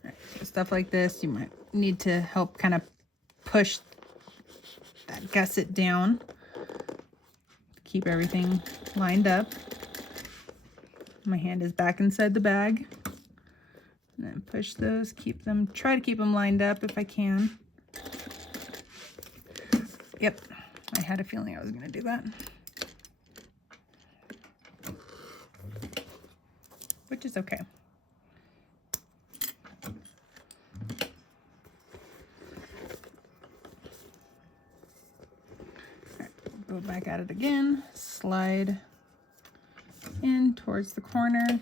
Right, so stuff like this, you might need to help kind of push that gusset down. Keep everything lined up. My hand is back inside the bag. And then push those, try to keep them lined up if I can. Yep, I had a feeling I was gonna do that. Which is okay. All right, go back at it again, slide in towards the corner.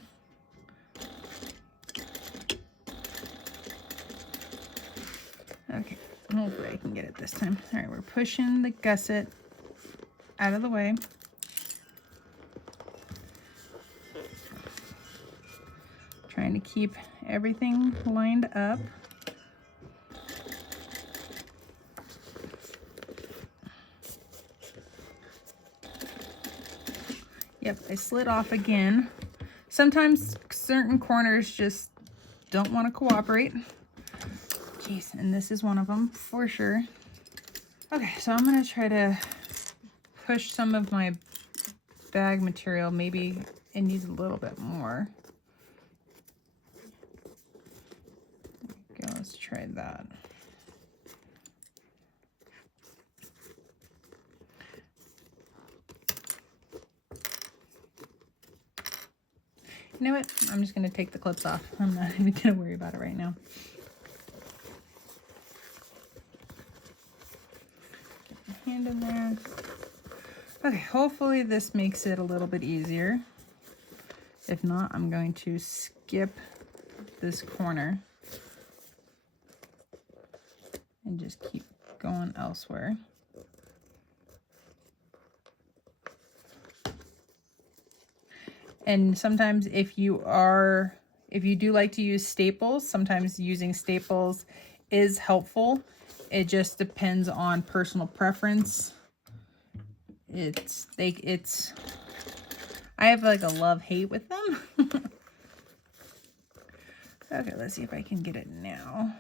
Okay, hopefully I can get it this time. All right, we're pushing the gusset out of the way. Trying to keep everything lined up. Yep, I slid off again. Sometimes certain corners just don't want to cooperate. Jeez, and this is one of them for sure. Okay, so I'm gonna try to push some of my bag material. Maybe it needs a little bit more. Okay, let's try that. You know what? I'm just gonna take the clips off. I'm not even gonna worry about it right now. Hand in there. Okay, hopefully this makes it a little bit easier. If not, I'm going to skip this corner and just keep going elsewhere. And sometimes if you do like to use staples, sometimes using staples is helpful. It just depends on personal preference. I have like a love-hate with them. Okay, let's see if I can get it now.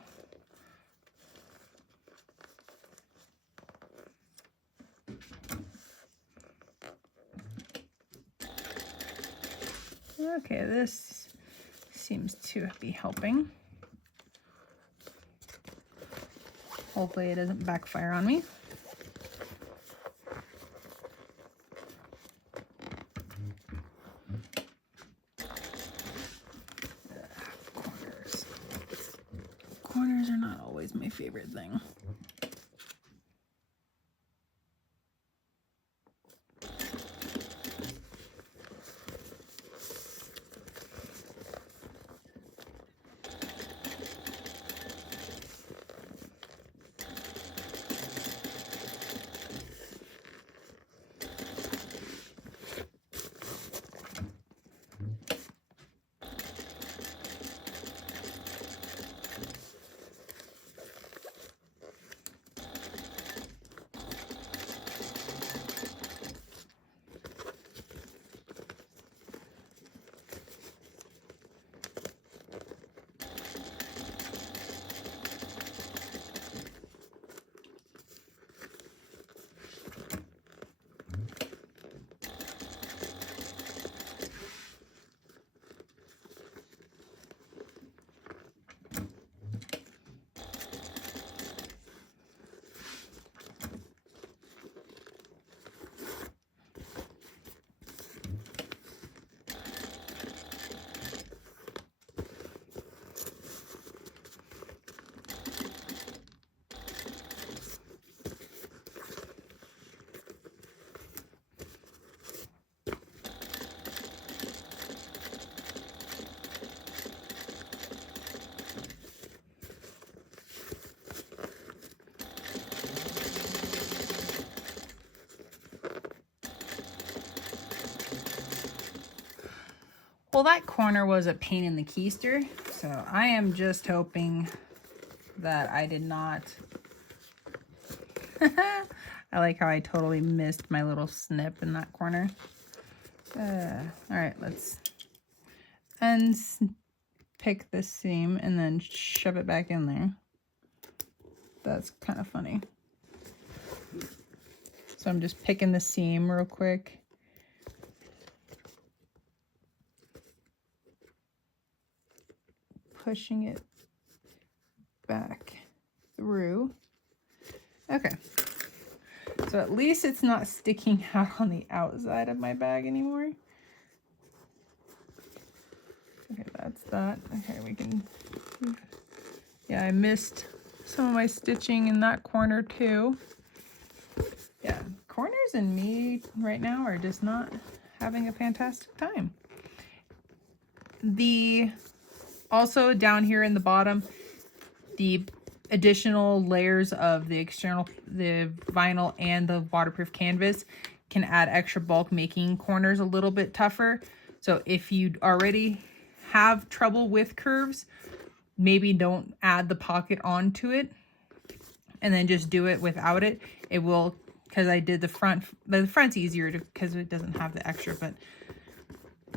Okay, this seems to be helping. Hopefully it doesn't backfire on me. Corners are not always my favorite thing. Well, that corner was a pain in the keister, so I am just hoping that I did not... I like how I totally missed my little snip in that corner. All right, let's unpick the seam and then shove it back in there. That's kind of funny. So I'm just picking the seam real quick. Pushing it back through. Okay. So at least it's not sticking out on the outside of my bag anymore. Okay, that's that. Okay, we can... Yeah, I missed some of my stitching in that corner too. Yeah, corners and me right now are just not having a fantastic time. Also down here in the bottom, the additional layers of the vinyl and the waterproof canvas can add extra bulk, making corners a little bit tougher. So if you already have trouble with curves, maybe don't add the pocket onto it and then just do it without it. It will, because I did the front's easier because it doesn't have the extra, but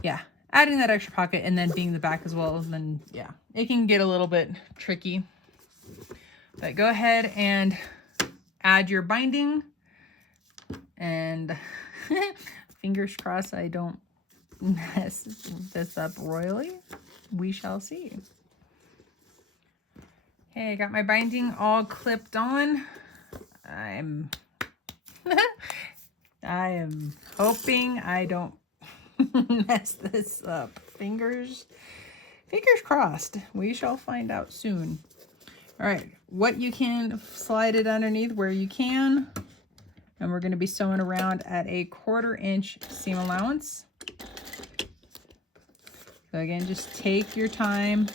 yeah, adding that extra pocket and then being the back as well, and then yeah, it can get a little bit tricky. But go ahead and add your binding, and fingers crossed I don't mess this up royally. We shall see. Okay, I got my binding all clipped on. I am hoping I don't mess this up. Fingers crossed. We shall find out soon. All right, what you can slide it underneath where you can, and we're going to be sewing around at a 1/4 inch seam allowance. So again, just take your time.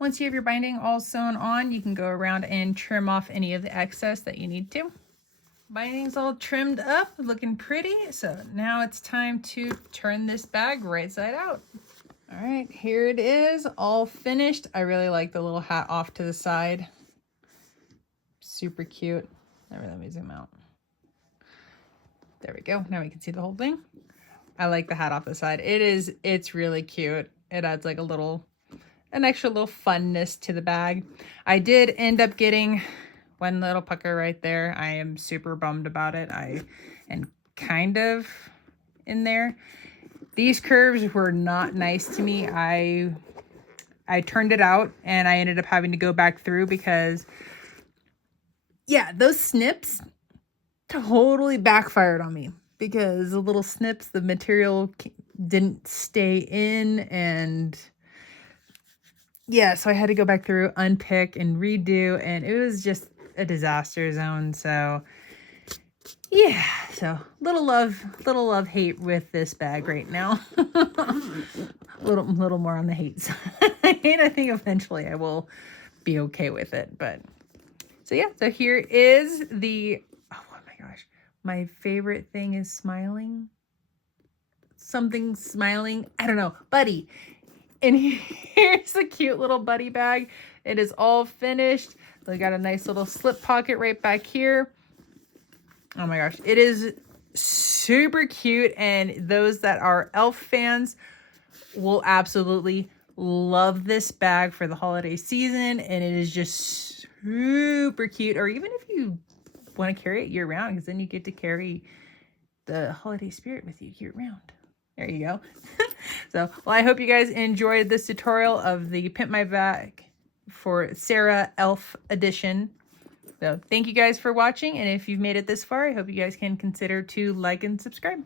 Once you have your binding all sewn on, you can go around and trim off any of the excess that you need to. Binding's all trimmed up, looking pretty. So now it's time to turn this bag right side out. All right, here it is, all finished. I really like the little hat off to the side. Super cute. Let me zoom out. There we go. Now we can see the whole thing. I like the hat off the side. It's really cute. It adds like an extra little funness to the bag. I did end up getting one little pucker right there. I am super bummed about it. I am kind of in there. These curves were not nice to me. I turned it out and I ended up having to go back through because, yeah, those snips totally backfired on me because the little snips, the material didn't stay in, and yeah, so I had to go back through, unpick and redo, and it was just a disaster zone. So yeah, so little love hate with this bag right now. little more on the hate side. I think eventually I will be okay with it, but so yeah, so here is the, oh my gosh, my favorite thing is smiling. Something smiling, I don't know, Buddy. And here's a cute little Buddy bag. It is all finished. We got a nice little slip pocket right back here. Oh my gosh, it is super cute, and those that are elf fans will absolutely love this bag for the holiday season, and it is just super cute. Or even if you want to carry it year round, because then you get to carry the holiday spirit with you year round. There you go. So, well, I hope you guys enjoyed this tutorial of the Pimp My Bag for Sarah Elf Edition. So thank you guys for watching, and if you've made it this far, I hope you guys can consider to like and subscribe.